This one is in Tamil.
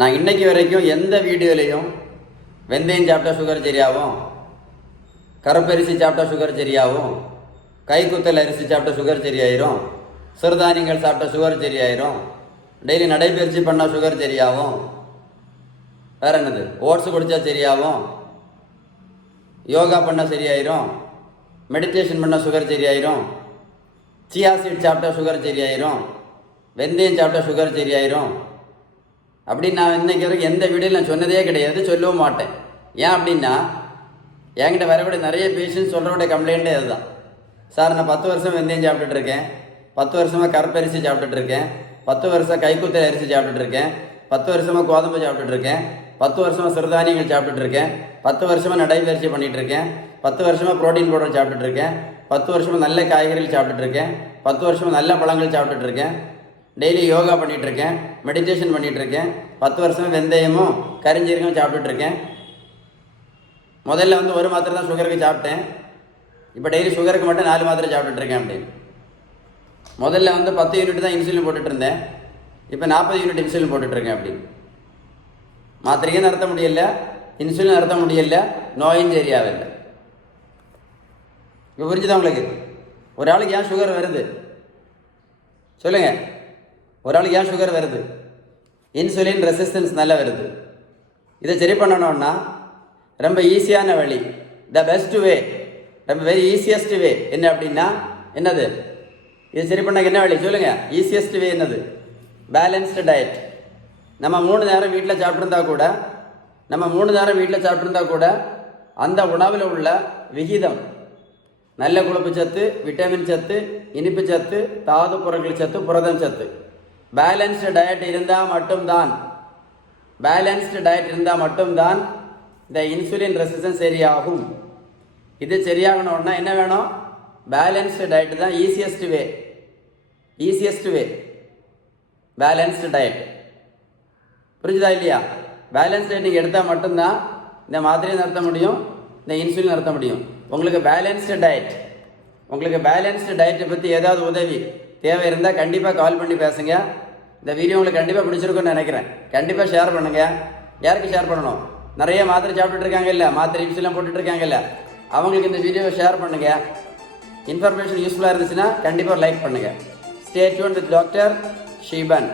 நான் இன்னைக்கு வரைக்கும் எந்த வீடியோலையும் வெந்தயம் சாப்பிட்டா சுகர் சரியாகும், கருப்பரிசி சாப்பிட்டா சுகர் சரியாகும், கைக்குத்தல் அரிசி சாப்பிட்டா சுகர் சரியாயிரும், சிறுதானியங்கள் சாப்பிட்டா சுகர் சரியாயிரும், டெய்லி நடைபயிற்சி பண்ணால் சுகர் சரியாகும், வேற என்னது ஓட்ஸ் குடித்தா சரியாகும், யோகா பண்ணால் சரியாயிரும், மெடிடேஷன் பண்ணால் சுகர் சரியாயிரும், சியா சீட் சாப்பிட்டா சுகர் சரியாயிரும், வெந்தயம் சாப்பிட்டா சுகர் சரியாயிரும் அப்படின்னு நான் இன்னைக்கு வரைக்கும் எந்த வீடியோவில் நான் சொன்னதே கிடையாது, சொல்லவும் மாட்டேன். ஏன் அப்படின்னா என்கிட்ட வரக்கூடிய நிறைய பேஷண்ட்ஸ் சொல்கிறவுடைய கம்ப்ளைண்ட்டே அதுதான். சார், நான் 10 வருஷம் வெந்தயம் சாப்பிட்டுட்ருக்கேன், 10 வருஷமாக கருப்பரிசி சாப்பிட்டுட்ருக்கேன், 10 வருஷம் கைக்குத்தல் அரிசி சாப்பிட்டுட்ருக்கேன், 10 வருஷமாக கோதுமை சாப்பிட்டுட்ருக்கேன், 10 வருஷமாக சிறுதானியங்கள் சாப்பிட்டுட்ருக்கேன், 10 வருஷமாக நடைபயிற்சி பண்ணிகிட்ருக்கேன், 10 வருஷமாக ப்ரோட்டீன் பவுடர் சாப்பிட்டுட்ருக்கேன், 10 வருஷமாக நல்ல காய்கறிகள் சாப்பிட்டுட்ருக்கேன், 10 வருஷமாக நல்ல பழங்கள் சாப்பிட்டுட்ருக்கேன், டெய்லி யோகா பண்ணிகிட்ருக்கேன், மெடிடேஷன் பண்ணிகிட்ருக்கேன், 10 வருஷம் வெந்தயமும் கரிஞ்சீரகமும் சாப்பிட்டுட்ருக்கேன். முதல்ல ஒரு மாத்திரை தான் சுகருக்கு சாப்பிட்டேன், இப்போ டெய்லி சுகருக்கு மட்டும் 4 மாத்திரை சாப்பிட்டுட்ருக்கேன் அப்படின்னு. முதல்ல 10 யூனிட் தான் இன்சுலின் போட்டுட்டு இருந்தேன், இப்போ 40 யூனிட் இன்சுலின் போட்டுட்ருக்கேன் அப்படின்னு. மாத்திரையும் நடத்த முடியல, இன்சுலின் நடத்த முடியல, நோயும் சரியாவில்லை. இப்போ புரிஞ்சுதான் உங்களுக்கு? ஒரு ஆளுக்கு ஏன் சுகர் வருது சொல்லுங்கள்? ஒரு ஆளுக்கு ஏன் சுகர் வருது? இன்சுலின் ரெசிஸ்டன்ஸ் நல்லா வருது. இதை சரி பண்ணணும்னா ரொம்ப ஈஸியான வழி, த பெஸ்ட் வே, ரொம்ப வெரி ஈஸியஸ்ட் வே என்ன அப்படின்னா என்னது? இது சரி பண்ண என்ன வழி சொல்லுங்கள்? ஈஸியஸ்ட் வே என்னது? Balanced diet. நம்ம 3 நேரம் வீட்டில் சாப்பிட்ருந்தா கூட அந்த உணவில் உள்ள விகிதம், நல்ல கொழுப்பு சத்து, விட்டமின் சத்து, இனிப்பு சத்து, தாது பொருட்கள் சத்து, புரதம் சத்து, பேலன்ஸ்டு டயட் இருந்தால் மட்டும்தான் இந்த இன்சுலின் ரெசிஸ்டன்ஸ் சரியாகும். இது சரியாகணும்னா என்ன வேணும்? பேலன்ஸ்டு டயட் தான் ஈஸியஸ்ட் வே பேலன்ஸ்டு டயட். புரிஞ்சுதா இல்லையா? பேலன்ஸ் டயட் நீங்கள் எடுத்தால் மட்டும்தான் இந்த மாத்திரையை நடத்த முடியும், இந்த இன்சுலின் நடத்த முடியும். உங்களுக்கு பேலன்ஸ்டு டயட்டை பற்றி ஏதாவது உதவி தேவை இருந்தால் கண்டிப்பாக கால் பண்ணி பேசுங்க. இந்த வீடியோ உங்களுக்கு கண்டிப்பாக பிடிச்சிருக்குன்னு நினைக்கிறேன். கண்டிப்பாக ஷேர் பண்ணுங்கள். யாருக்கு ஷேர் பண்ணணும்? நிறைய மாத்திரை சாப்பிட்டுட்ருக்காங்கல்ல, மாத்திரை இன்சுலின் போட்டுட்ருக்காங்கல்ல, அவங்களுக்கு இந்த வீடியோவை ஷேர் பண்ணுங்கள். இன்ஃபர்மேஷன் யூஸ்ஃபுல்லாக இருந்துச்சுன்னா கண்டிப்பாக லைக் பண்ணுங்கள். Stay tuned with doctor Sheeban.